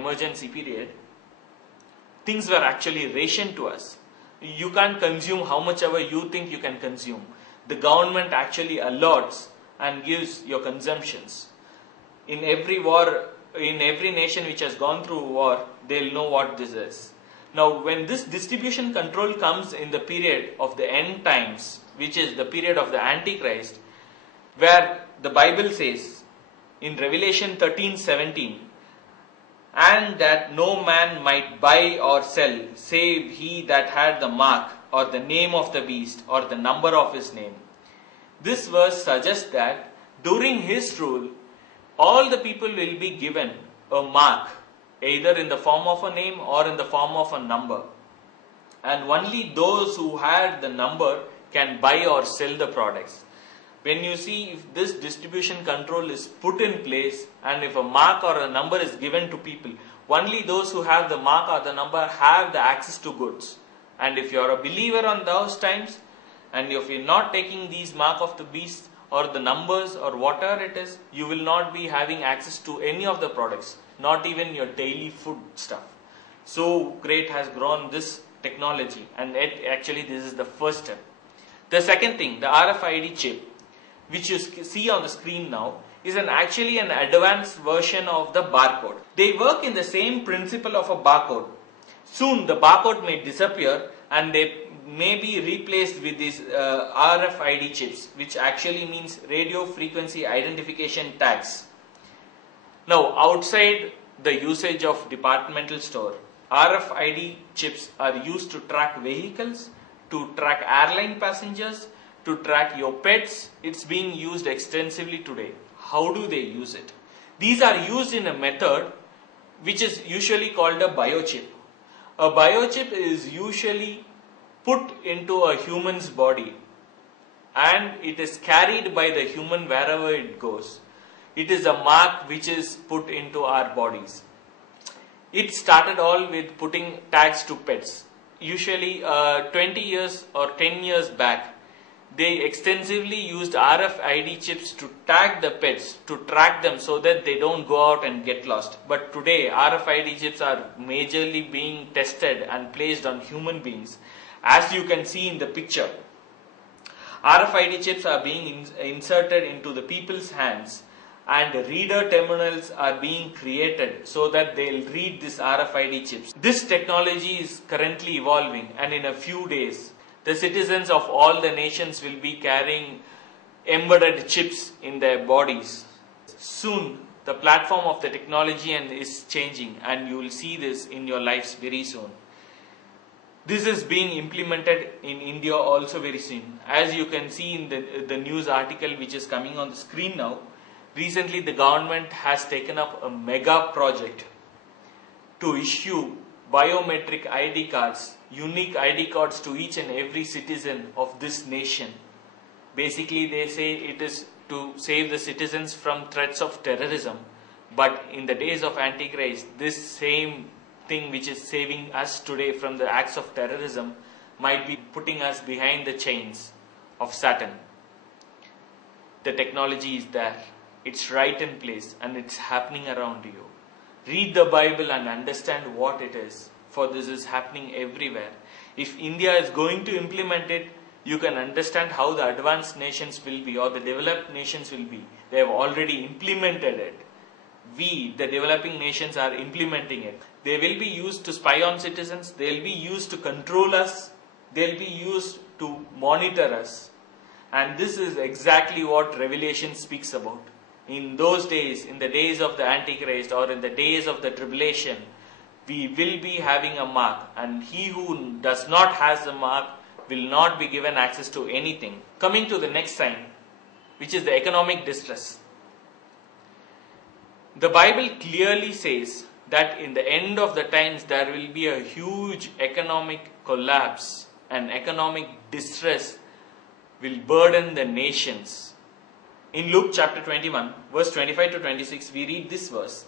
emergency period, things were actually rationed to us. You can't consume how much ever you think you can consume. The government actually allots and gives your consumptions. In every war, in every nation which has gone through war, they'll know what this is. Now, when this distribution control comes in the period of the end times, which is the period of the Antichrist, where the Bible says in Revelation 13:17, and that no man might buy or sell save he that had the mark or the name of the beast or the number of his name. This verse suggests that during his rule, all the people will be given a mark, either in the form of a name or in the form of a number. And only those who had the number can buy or sell the products. When you see if this distribution control is put in place and if a mark or a number is given to people, only those who have the mark or the number have the access to goods. And if you are a believer on those times, and if you are not taking these mark of the beast or the numbers or whatever it is, you will not be having access to any of the products, not even your daily food stuff. So great has grown this technology, and actually this is the first step. The second thing, the RFID chip, which you see on the screen now, is actually an advanced version of the barcode. They work in the same principle of a barcode. Soon the barcode may disappear and they may be replaced with these RFID chips, which actually means radio frequency identification tags. Now, outside the usage of departmental store, RFID chips are used to track vehicles, to track airline passengers, to track your pets. It's being used extensively today. How do they use it? These are used in a method which is usually called a biochip. A biochip is usually put into a human's body and it is carried by the human wherever it goes. It is a mark which is put into our bodies. It started all with putting tags to pets. Usually 20 years or 10 years back, they extensively used RFID chips to tag the pets, to track them so that they don't go out and get lost. But today, RFID chips are majorly being tested and placed on human beings. As you can see in the picture, RFID chips are being inserted into the people's hands, and reader terminals are being created so that they'll read this RFID chips. This technology is currently evolving, and in a few days, the citizens of all the nations will be carrying embedded chips in their bodies. Soon, the platform of the technology is changing, and you will see this in your lives very soon. This is being implemented in India also very soon. As you can see in the news article which is coming on the screen now, recently the government has taken up a mega project to issue biometric ID cards, unique ID cards to each and every citizen of this nation. Basically, they say it is to save the citizens from threats of terrorism. But in the days of Antichrist, this same thing which is saving us today from the acts of terrorism might be putting us behind the chains of Satan. The technology is there. It's right in place and it's happening around you. Read the Bible and understand what it is, for this is happening everywhere. If India is going to implement it, you can understand how the advanced nations will be, or the developed nations will be. They have already implemented it. We, the developing nations, are implementing it. They will be used to spy on citizens. They will be used to control us. They will be used to monitor us. And this is exactly what Revelation speaks about. In those days, in the days of the Antichrist or in the days of the tribulation, we will be having a mark, and he who does not have the mark will not be given access to anything. Coming to the next sign, which is the economic distress. The Bible clearly says that in the end of the times there will be a huge economic collapse, and economic distress will burden the nations. In Luke chapter 21, verse 25 to 26, we read this verse.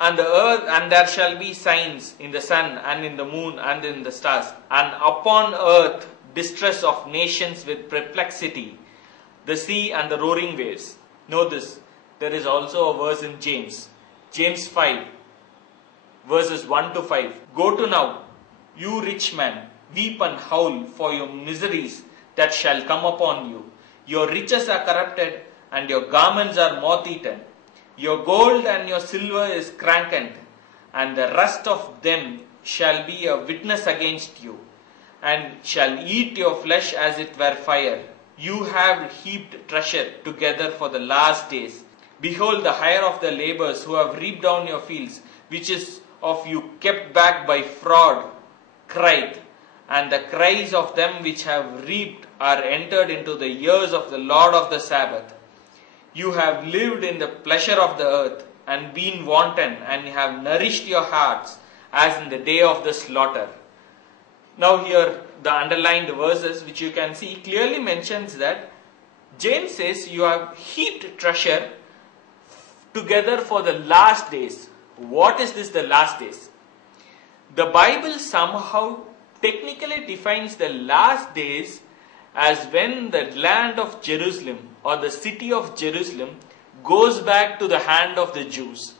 And the earth, and there shall be signs in the sun and in the moon and in the stars, and upon earth distress of nations with perplexity, the sea and the roaring waves. Know this, there is also a verse in James. James 5 verses 1 to 5. Go to now, you rich man, weep and howl for your miseries that shall come upon you. Your riches are corrupted, and your garments are moth-eaten. Your gold and your silver is cracked, and the rust of them shall be a witness against you, and shall eat your flesh as it were fire. You have heaped treasure together for the last days. Behold, the hire of the laborers who have reaped down your fields, which is of you kept back by fraud, cried, and the cries of them which have reaped are entered into the ears of the Lord of the Sabbath. You have lived in the pleasure of the earth, and been wanton, and have nourished your hearts, as in the day of the slaughter. Now here, the underlined verses which you can see clearly mentions that James says you have heaped treasure together for the last days. What is this, the last days? The Bible somehow technically defines the last days as when the land of Jerusalem or the city of Jerusalem goes back to the hand of the Jews.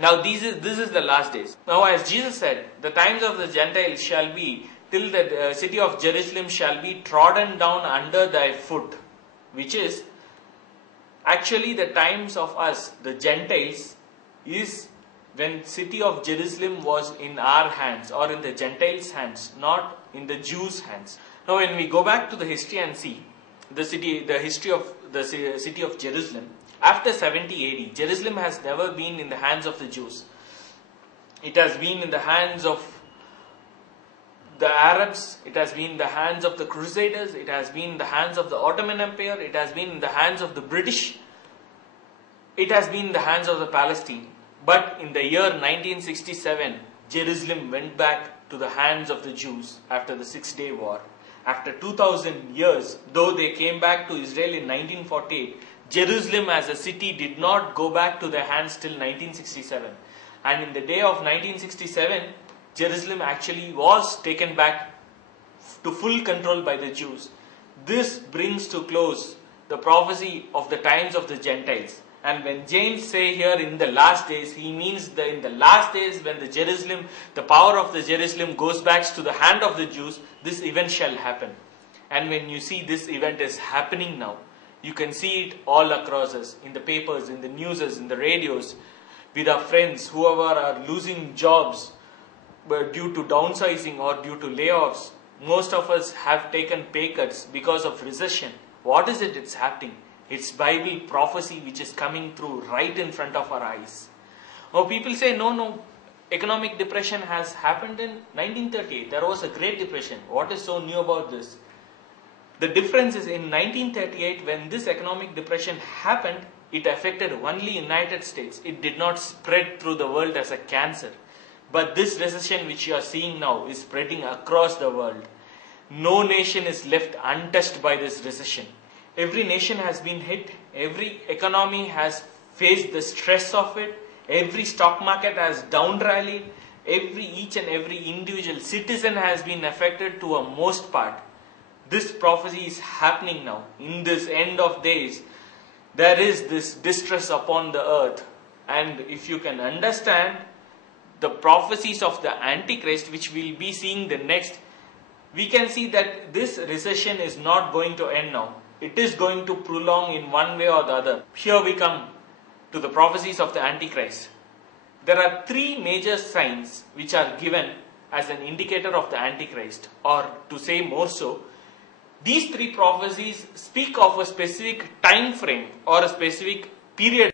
Now this is the last days. Now as Jesus said, the times of the Gentiles shall be till the city of Jerusalem shall be trodden down under thy foot, which is actually the times of us, the Gentiles, is when city of Jerusalem was in our hands or in the Gentiles' hands, not in the Jews' hands. Now when we go back to the history and see the history of the city of Jerusalem, after 70 AD, Jerusalem has never been in the hands of the Jews. It has been in the hands of the Arabs, it has been in the hands of the Crusaders, it has been in the hands of the Ottoman Empire, it has been in the hands of the British, it has been in the hands of the Palestine. But in the year 1967, Jerusalem went back to the hands of the Jews after the 6-day war. After 2000 years, though they came back to Israel in 1948, Jerusalem as a city did not go back to their hands till 1967. And in the day of 1967, Jerusalem actually was taken back to full control by the Jews. This brings to close the prophecy of the times of the Gentiles. And when James say here in the last days, he means that in the last days when the power of the Jerusalem goes back to the hand of the Jews, this event shall happen. And when you see this event is happening now, you can see it all across us, in the papers, in the newses, in the radios, with our friends, whoever are losing jobs due to downsizing or due to layoffs. Most of us have taken pay cuts because of recession. What is it that's happening? It's Bible prophecy which is coming through right in front of our eyes. Oh, people say, no, economic depression has happened in 1938. There was a Great Depression. What is so new about this? The difference is in 1938, when this economic depression happened, it affected only United States. It did not spread through the world as a cancer. But this recession which you are seeing now is spreading across the world. No nation is left untouched by this recession. Every nation has been hit. Every economy has faced the stress of it. Every stock market has down rallied. Each and every individual citizen has been affected to a most part. This prophecy is happening now. In this end of days, there is this distress upon the earth. And if you can understand the prophecies of the Antichrist, which we'll be seeing the next, we can see that this recession is not going to end now. It is going to prolong in one way or the other. Here we come to the prophecies of the Antichrist. There are 3 major signs which are given as an indicator of the Antichrist, or to say more so, these 3 prophecies speak of a specific time frame or a specific period